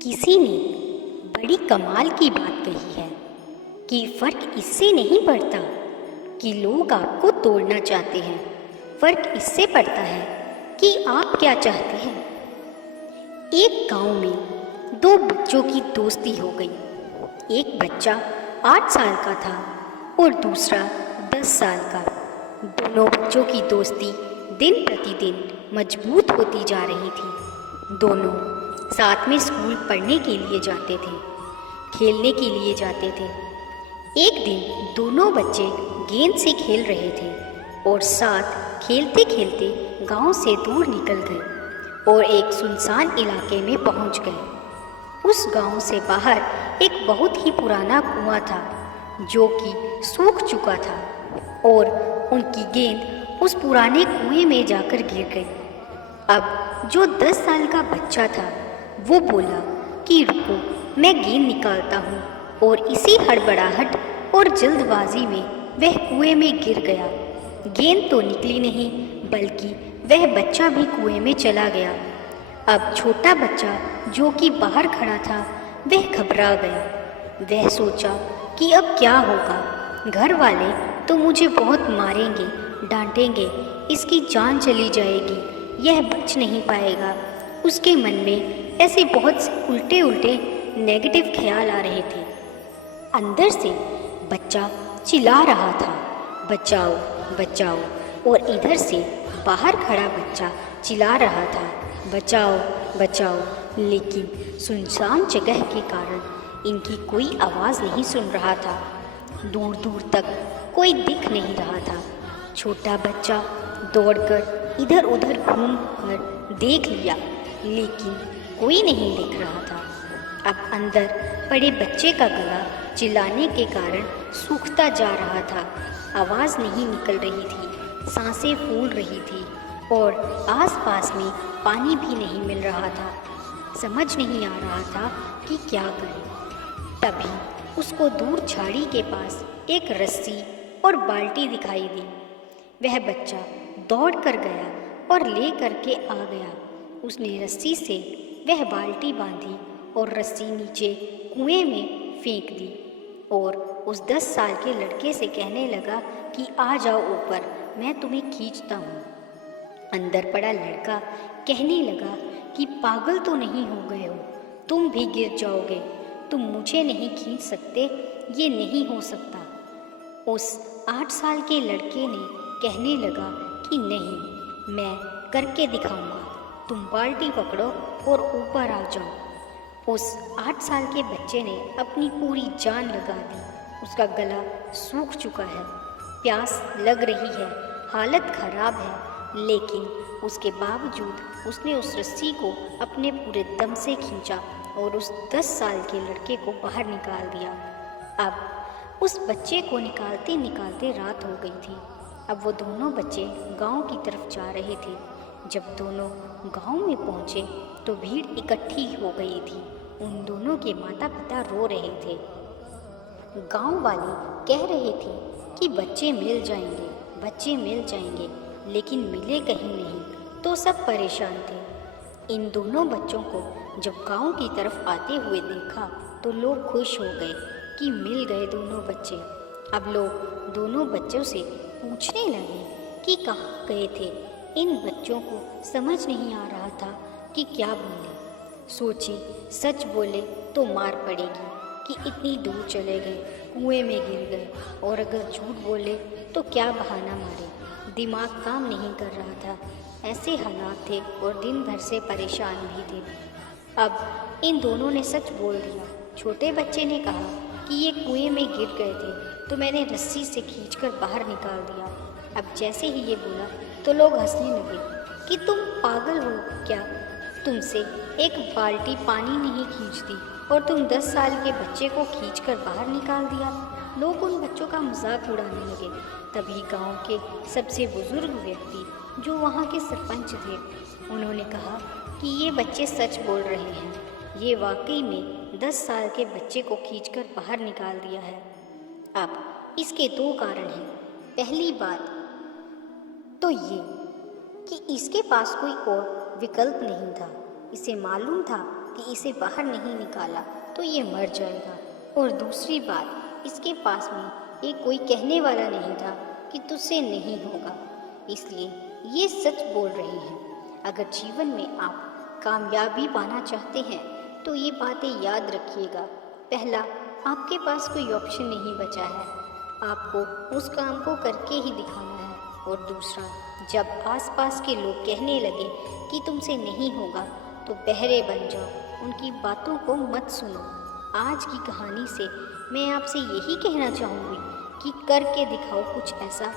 किसी ने बड़ी कमाल की बात कही है कि फ़र्क इससे नहीं पड़ता कि लोग आपको तोड़ना चाहते हैं, फ़र्क इससे पड़ता है कि आप क्या चाहते हैं। एक गांव में दो बच्चों की दोस्ती हो गई। एक बच्चा 8 साल का था और दूसरा 10 साल का। दोनों बच्चों की दोस्ती दिन प्रतिदिन मजबूत होती जा रही थी। दोनों साथ में स्कूल पढ़ने के लिए जाते थे, खेलने के लिए जाते थे। एक दिन दोनों बच्चे गेंद से खेल रहे थे और साथ खेलते खेलते गांव से दूर निकल गए और एक सुनसान इलाके में पहुंच गए। उस गांव से बाहर एक बहुत ही पुराना कुआं था जो कि सूख चुका था और उनकी गेंद उस पुराने कुएं में जाकर गिर गई। अब जो 10 साल का बच्चा था वो बोला कि रुको, मैं गेंद निकालता हूँ, और इसी हड़बड़ाहट और जल्दबाजी में वह कुएं में गिर गया। गेंद तो निकली नहीं बल्कि वह बच्चा भी कुएं में चला गया। अब छोटा बच्चा जो कि बाहर खड़ा था वह घबरा गया। वह सोचा कि अब क्या होगा, घर वाले तो मुझे बहुत मारेंगे, डांटेंगे, इसकी जान चली जाएगी, यह बच नहीं पाएगा। उसके मन में ऐसे बहुत से उल्टे उल्टे नेगेटिव ख्याल आ रहे थे। अंदर से बच्चा चिल्ला रहा था, बचाओ बचाओ, और इधर से बाहर खड़ा बच्चा चिल्ला रहा था, बचाओ बचाओ। लेकिन सुनसान जगह के कारण इनकी कोई आवाज़ नहीं सुन रहा था। दूर दूर तक कोई दिख नहीं रहा था। छोटा बच्चा दौड़कर इधर उधर घूम कर देख लिया लेकिन कोई नहीं दिख रहा था। अब अंदर पड़े बच्चे का गला चिल्लाने के कारण सूखता जा रहा था। आवाज़ नहीं निकल रही थी, सांसें फूल रही थी और आसपास में पानी भी नहीं मिल रहा था। समझ नहीं आ रहा था कि क्या करे। तभी उसको दूर झाड़ी के पास एक रस्सी और बाल्टी दिखाई दी। वह बच्चा दौड़ कर गया और ले करके आ गया। उसने रस्सी से वह बाल्टी बांधी और रस्सी नीचे कुएं में फेंक दी और उस 10 साल के लड़के से कहने लगा कि आ जाओ ऊपर, मैं तुम्हें खींचता हूँ। अंदर पड़ा लड़का कहने लगा कि पागल तो नहीं हो गए हो, तुम भी गिर जाओगे, तुम मुझे नहीं खींच सकते, ये नहीं हो सकता। उस 8 साल के लड़के ने कहने लगा कि नहीं, मैं करके दिखाऊंगा, तुम बाल्टी पकड़ो और ऊपर आ जाओ। उस 8 साल के बच्चे ने अपनी पूरी जान लगा दी। उसका गला सूख चुका है, प्यास लग रही है, हालत खराब है, लेकिन उसके बावजूद उसने उस रस्सी को अपने पूरे दम से खींचा और उस 10 साल के लड़के को बाहर निकाल दिया। अब उस बच्चे को निकालते निकालते रात हो गई थी। अब वो दोनों बच्चे गांव की तरफ जा रहे थे। जब दोनों गांव में पहुंचे तो भीड़ इकट्ठी हो गई थी। उन दोनों के माता पिता रो रहे थे। गांव वाले कह रहे थे कि बच्चे मिल जाएंगे, बच्चे मिल जाएंगे, लेकिन मिले कहीं नहीं, तो सब परेशान थे। इन दोनों बच्चों को जब गांव की तरफ आते हुए देखा तो लोग खुश हो गए कि मिल गए दोनों बच्चे। अब लोग दोनों बच्चों से पूछने लगे कि कहाँ गए थे। इन बच्चों को समझ नहीं आ रहा था कि क्या बोले। सोचे सच बोले तो मार पड़ेगी कि इतनी दूर चले गए, कुएं में गिर गए, और अगर झूठ बोले तो क्या बहाना मारे। दिमाग काम नहीं कर रहा था। ऐसे हालात थे और दिन भर से परेशान भी थे। अब इन दोनों ने सच बोल दिया। छोटे बच्चे ने कहा कि ये कुएं में गिर गए थे तो मैंने रस्सी से खींचकर बाहर निकाल दिया। अब जैसे ही ये बोला तो लोग हंसने लगे कि तुम पागल हो क्या, तुमसे एक बाल्टी पानी नहीं खींचती और तुम 10 साल के बच्चे को खींचकर बाहर निकाल दिया। लोग उन बच्चों का मजाक उड़ाने लगे। तभी गांव के सबसे बुजुर्ग व्यक्ति जो वहाँ के सरपंच थे, उन्होंने कहा कि ये बच्चे सच बोल रहे हैं, ये वाकई में 10 साल के बच्चे को खींचकर बाहर निकाल दिया है। अब इसके 2 कारण हैं। पहली बात तो ये कि इसके पास कोई और विकल्प नहीं था। इसे मालूम था कि इसे बाहर नहीं निकाला तो ये मर जाएगा, और दूसरी बात, इसके पास में ये कोई कहने वाला नहीं था कि तुझसे नहीं होगा, इसलिए ये सच बोल रही हैं। अगर जीवन में आप कामयाबी पाना चाहते हैं तो ये बातें याद रखिएगा। पहला, आपके पास कोई ऑप्शन नहीं बचा है, आपको उस काम को करके ही दिखाना है। और दूसरा, जब आसपास के लोग कहने लगे कि तुमसे नहीं होगा तो बहरे बन जाओ, उनकी बातों को मत सुनो। आज की कहानी से मैं आपसे यही कहना चाहूँगी कि करके दिखाओ कुछ ऐसा